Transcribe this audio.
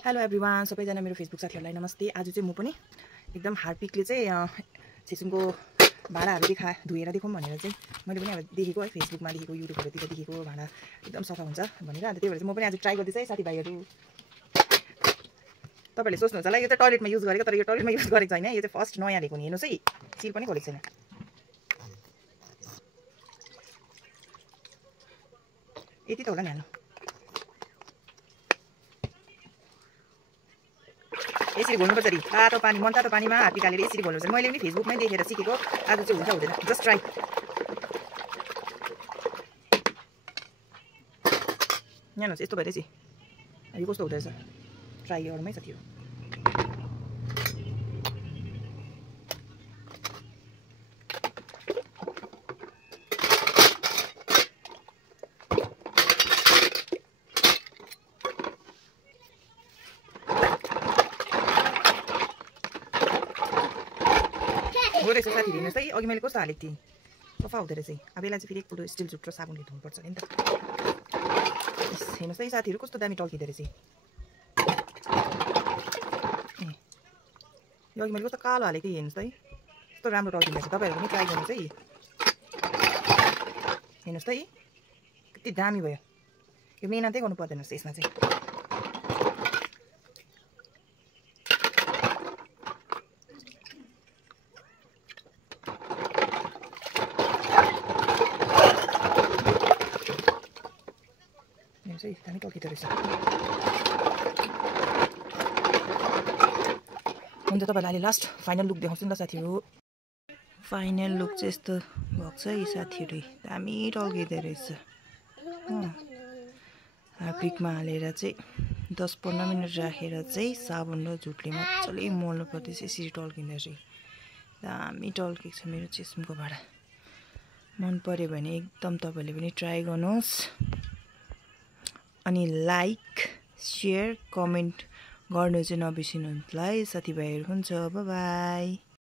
Hello everyone, सबैजना मेरो Facebook साथीहरूलाई नमस्ते। आज चाहिँ म पनि एकदम हार्पिकले चाहिँ छिसुङको भाँडाहरू धोएर देखाउँ भनेर चाहिँ मैले पनि अब देखेको है, फेसबुकमा देखेको, युट्युबहरूतिर देखेको भाँडा एकदम सफा हुन्छ भनेर। अन्त त्यही भएर चाहिँ म पनि आज ट्राई गर्दैछु है साथीभाइहरू। तपाईँहरूले सोच्नुहुन्छ होला यो चाहिँ टोयलेटमा युज गरेको, तर यो टोयलेटमा युज गरेको छैन। यो चाहिँ फर्स्ट नयाँ ल्याएको नि। हेर्नुहोस् है, सिल पनि खोलेको छैन। यति त होला नि हाल्नु। यसरी घोल्नुपर्छ नि, तातो पानी, मनतातो पानीमा हार्पिक हालेर यसरी घोल्नुपर्छ। मैले पनि फेसबुकमै देखेर सिकेको, आज चाहिँ हुन्छ हुँदैन, जस्ट ट्राई। यहाँ हेर्नुहोस्, यस्तो भइरहेछ। यो कस्तो हुँदो रहेछ, ट्राई गरौँ है साथी हो। हो रहेछ साथी, हेर्नुहोस् है, अघि मैले कस्तो हालेको थिएँ, सफा हुँदो रहेछ। अब यसलाई चाहिँ फेरि एकपल्ट स्टिल जुट र साबुनले धुनुपर्छ नि त। हेर्नुहोस् है साथीहरू, कस्तो दामी टल्किँदो रहेछ। यो अघि मैले कस्तो कालो हालेको थिएँ, हेर्नुहोस् त है, कस्तो राम्रो टल्किँदो रहेछ। तपाईँहरू पनि ट्राई गर्नुहोस् है। हेर्नुहोस् त है, कति दामी भयो। यो मेहनतै गर्नु पर्दैन रहेछ यसमा चाहिँ। दामी टल्किँदो रहेछ। हुन्छ, तपाईँलाई अहिले लास्ट फाइनल लुक देखाउँछु नि त साथीहरू। फाइनल लुक चाहिँ यस्तो भएको छ यी साथीहरू, दामी टल्किँदो रहेछ। हार्पिकमा हालेर चाहिँ 10-15 मिनट राखेर चाहिँ साबुन र जुटले मजाले मोल्नु पर्दैछ। यसरी टल्किँदो रहेछ, दामी टल्केको छ मेरो छिसुङको भाँडा। मन पऱ्यो भने एकदम तपाईँले पनि ट्राई गर्नुहोस्। अनि लाइक, सेयर, कमेन्ट गर्नु चाहिँ नबिर्सिनु होला है साथीभाइहरू। हुन्छ, बाई बाई।